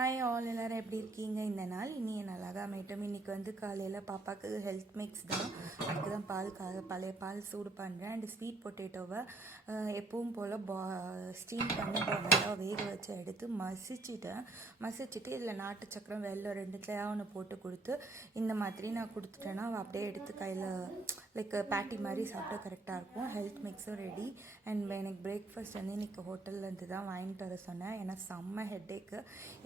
Hi all, எல்லோரும் எப்படி இருக்கீங்க? இந்த நாள் இனிய நாளாக அமையட்டும். இன்றைக்கி வந்து காலையில் பாப்பாவுக்கு ஹெல்த் மிக்ஸ் தான். அதுக்கு தான் பழைய பால் சூடு பண்ணுறேன். அண்ட் ஸ்வீட் பொட்டேட்டோவை எப்பவும் போல் ஸ்டீம் பண்ணி நல்லா வேக வச்சு எடுத்து மசிச்சுட்டு இதில் நாட்டு சக்கரம் வெல்லம் ரெண்டுத்துலையாக ஒன்று போட்டு கொடுத்து இந்த மாதிரி நான் கொடுத்துட்டேன்னா அவள் அப்படியே எடுத்து கையில் லைக் பேட்டி மாதிரி சாப்பிட்டா கரெக்டாக இருக்கும். ஹெல்த் மிக்ஸும் ரெடி. அண்ட் எனக்கு பிரேக்ஃபாஸ்ட் வந்து இன்றைக்கி ஹோட்டல்லேருந்து தான் வாங்கிட்டு வர சொன்னேன். ஏன்னா செம்ம ஹெட்டேக்கு.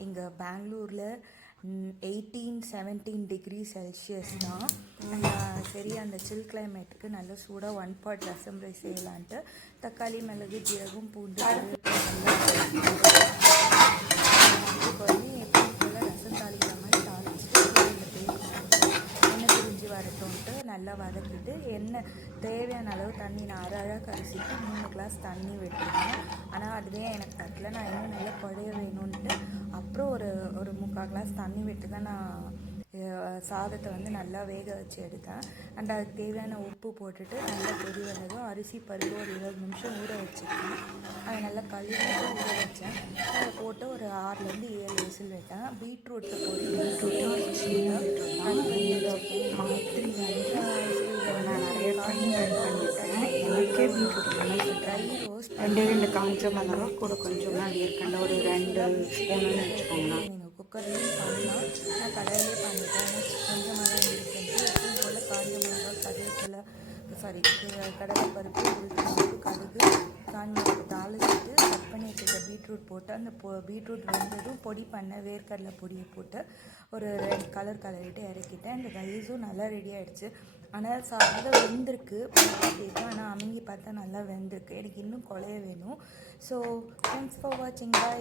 இங்கே பெங்களூரில் 18-17 டிகிரி செல்சியஸ் தான். சரி, அந்த சில் கிளைமேட்டுக்கு நல்ல சூடாக 1 பாட் ரசம் ரைஸ் செய்யலான்ட்டு தக்காளி, மிளகு, ஜீரகம், பூண்டு இப்போ வந்து எப்பவும் போல் ரசம் தாளிக்கிற மாதிரி தாளிச்சுட்டு எண்ணெய் பிரிஞ்சு வரட்டும்ட்டு நல்லா வதக்கிட்டு எண்ணெய் தேவையான அளவு தண்ணி நான் அரை அரிசிக்கு 3 கிளாஸ் தண்ணி விட்டுருக்கேன். ஆனால் அதுவே எனக்கு தட்டில் நான் இன்னும் நல்லா குழைய வேணும்ன்ட்டு அப்புறம் ஒரு 3/4 கிளாஸ் தண்ணி விட்டு தான் நான் சாதத்தை வந்து நல்லா வேக வச்சு எடுத்தேன். அண்ட் அதுக்கு தேவையான உப்பு போட்டுட்டு நல்லா கொதி வந்ததும் அரிசி பருப்பு ஒரு 20 நிமிஷம் ஊற வச்சுருக்கேன். அதை நல்லா கழுவிட்டு ஊற வச்சேன். அதை போட்டு ஒரு 6-7 விசில் விட்டேன். பீட்ரூட்டை போட்டு எனக்கே பீட்ரூட் ட்ரை ரோஸ்ட் 2 காஞ்ச மிளகா கூட கொஞ்சமாக வேர்க்கடலை ஒரு 2 ஸ்பூன்னு வச்சுக்கோங்க. நீங்கள் குக்கர்லேயும் பண்ணலாம், நான் கடையிலே பண்ணிட்டேன். கொஞ்சமாக தான் இருக்குது. எப்பவும் போல் காஞ்ச மிளகா, கடலைப்பருப்பு, உளுத்தம்பருப்பு, கடுகு, காஞ்ச மிளகா தாளிச்சிட்டு கட் பண்ணி வச்சுருக்க பீட்ரூட் போட்டு அந்த பீட்ரூட் வெந்ததும் பொடி பண்ண வேர்க்கடலை பொடியை போட்டு ஒரு கலரிட்டு இறக்கிட்டேன். அந்த ரைஸும் நல்லா ரெடி ஆகிடுச்சு. ஆனால் சாதம் வெந்திருக்கு ஆனால் அமைங்கி பார்த்தா நல்லா வெந்திருக்கு. எனக்கு இன்னும் குழைய வேணும். ஸோ தேங்க்ஸ் ஃபார் வாட்சிங். பாய்.